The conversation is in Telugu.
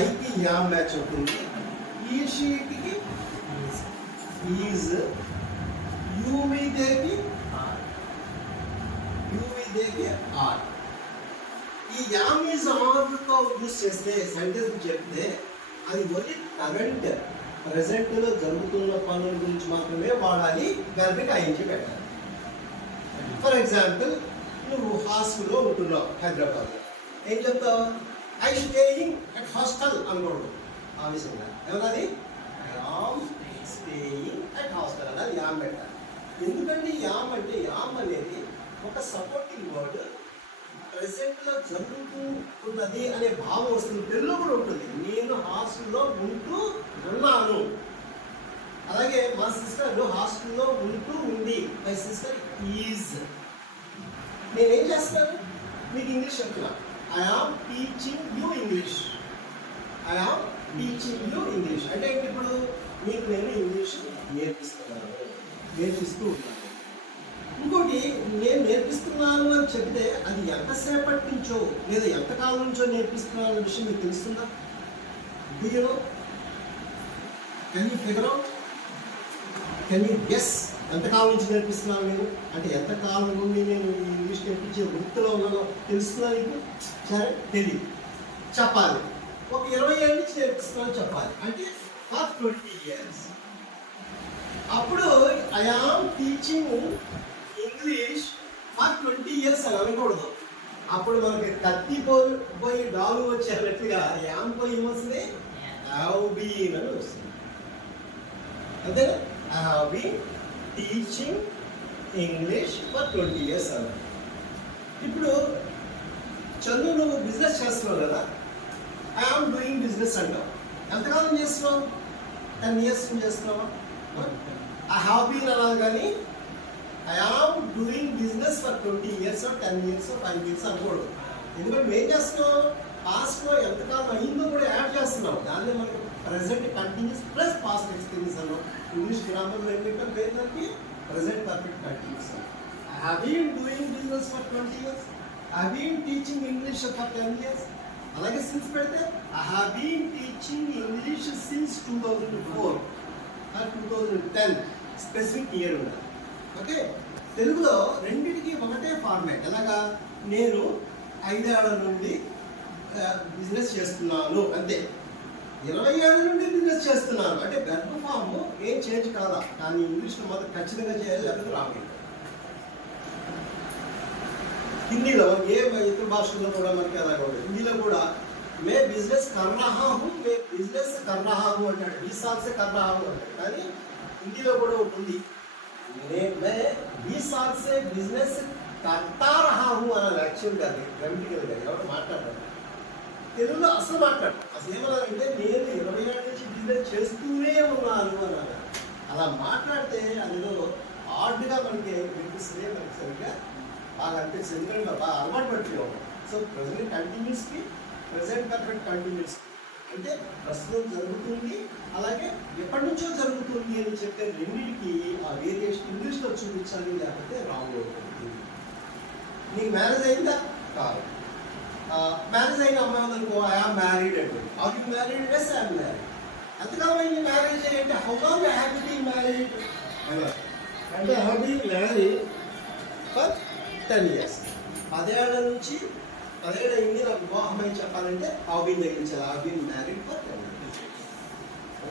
ఐకి యా మ్యాచ్ అవుతుంది, ఈ షీట్కి ఈజ్, యూ మీదేకి ఆర్. ఈ యామ్ ఈజ్ ఆర్తో యూజ్ చేస్తే సెంటెన్స్ చెప్తే అది ఓన్లీ కరెంట్ ప్రెసెంట్లో జరుగుతున్న పనుల గురించి మాత్రమే వాడాలి, వెర్బ్కి ఐఎన్జీ పెట్టాలి. ఫర్ ఎగ్జాంపుల్, నువ్వు హాస్టల్లో ఉంటున్నావు హైదరాబాద్లో, ఏం చెప్తావు? ఐ స్టేయింగ్ అట్ హాస్టల్ అనుకోడు, ఆ విషయంగా ఏమన్నది? I am staying at hostel అన్నది యామ్ పెట్టాలి. ఎందుకంటే యామ్ అంటే యామ్ అనేది ఒక సపోర్టింగ్ వర్డ్, ప్రెసెంట్లో జరుగుతున్నది అనే భావం వస్తుంది. తెలుగులో కూడా ఉంటుంది, నేను హాస్టల్లో ఉంటూ ఉన్నాను. అలాగే మా సిస్టర్ హాస్టల్లో ఉంటూ ఉంది, మై సిస్టర్ ఈజ్. నేనేం చేస్తాను? మీకు ఇంగ్లీష్ చెప్తున్నా, I am teaching you English. I am teaching you English అంటే ఇప్పుడు మీకు నేను ఇంగ్లీష్ నేర్పిస్తున్నాను, నేర్పిస్తూ ఉన్నాను. ఇంకోటి, నేను నేర్పిస్తున్నాను అని చెప్తే అది ఎంతసేపటి నుంచో లేదా ఎంతకాలం నుంచో నేర్పిస్తున్నాను అనే విషయం మీకు తెలుస్తుందా? Do you know? Can you figure out? Can you guess ఎంతకాలం నుంచి నేర్పిస్తున్నాను నేను అంటే? ఎంతకాలం నుండి నేను ఇంగ్లీష్ నేర్పించే వృత్తిలో ఉన్నానో తెలుస్తుందా మీకు? సరే, తెలియదు, చెప్పాలి. ఒక 20 ఏళ్ళ నుంచి నేర్పిస్తున్నాను చెప్పాలి అంటే ఫర్ 20 years. అప్పుడు I am teaching English for 20 years అని అనకూడదు. అప్పుడు మనకి కత్తి పోయి డాలు వచ్చేటట్టుగా యామ్ పోయి ఏమొస్తుంది? హ్యావ్ బీన్ అని వస్తుంది. అంతేనా? I have been teaching English for 20 years అని. ఇప్పుడు చందు, నువ్వు బిజినెస్ చేస్తున్నావు కదా, ఐ ఆమ్ డూయింగ్ బిజినెస్ అంటావు. ఎంతకాలం చేస్తున్నావు? 10 years చేస్తున్నావా? ఐ హ్యావ్ బీన్ అనాలి, కానీ I am doing business for 20 years 10 years 5 years అనకూడదు. ఎందుకంటే ఏం చేస్తున్నావు? పాస్ట్లో ఎంతకాలం అయిందో కూడా యాడ్ చేస్తున్నావు. దాన్ని మనకి present continuous plus past experience అన్నాం. ఇంగ్లీష్ గ్రామర్లో ఏం చెప్పారు? పేరుకి present perfect continuous. I have been doing business for 20 years. I have been teaching English for 10 years. అలాగే సిన్స్ పెడితే I have been teaching English since 2004 or 2010 specific year ఉండాలి. ఓకే, తెలుగులో రెండింటికి ఒకటే ఫార్మాట్. ఎలాగా? నేను 5 ఏళ్ల నుండి బిజినెస్ చేస్తున్నాను అంతే. 20 ఏళ్ల నుండి బిజినెస్ చేస్తున్నాను అంటే వెర్బ్ ఫామ్ ఏం చేంజ్ కాదా, కానీ ఇంగ్లీష్లో మాత్రం ఖచ్చితంగా చేయాలి, లేకపోతే రావాలి. హిందీలో ఏ ఇతర భాషల్లో కూడా మనకి అలాగే ఉంటుంది. హిందీలో కూడా మే బిజినెస్ కర్ రహా హూ, మే బిజినెస్ కర్ రహా హూ అంటాడు, 20 साल से कर रहा हूँ అంటాడు. కానీ హిందీలో కూడా ఉంటుంది, मैं 20 साल से बिजनेस करता रहा हूँ అనాలి. యాక్చువల్గా అది గ్రామటికల్గా ఎవరు మాట్లాడతారు, తెలుగులో అసలు మాట్లాడతారు. అసలు ఏమన్నారంటే నేను 20 ఏళ్ళ నుంచి బిజినెస్ చేస్తూనే ఉన్నాను అన్నారు. అలా మాట్లాడితే అందులో ఆర్డ్గా మనకి వినిపిస్తుంది, మనకి సరిగ్గా బాగా అనిపిస్తుంది. ఎందుకంటే బాగా అలవాటు పడిపోయాం. సో ప్రెసెంట్ కంటిన్యూస్కి ప్రెసెంట్ పర్ఫెక్ట్ కంటిన్యూస్ అంటే ప్రస్తుతం జరుగుతుంది, అలాగే ఎప్పటి నుంచో జరుగుతుంది అని చెప్పే రెండింటికి ఆ వేరియేషన్ ఇంగ్లీష్లో చూపించాలి, లేకపోతే రాంగ్ అవుతుంది. నీకు మ్యారేజ్ అయిందా? కాదు. మ్యారేజ్ అయిన అమ్మాయి ఉందనుకో, ఐ ఆమ్ మ్యారీడ్ అంటే. Are you married? Yes, I am married. ఎంతకాలం అయింది మ్యారేజ్ అంటే? How long I have been married అంటే I have been married for 10 years. 10 ఏళ్ల నుంచి 10 ఏళ్ళు అయింది నాకు వివాహం అని చెప్పాలంటే హావ్ బీన్ తగ్గించాలి. Have been married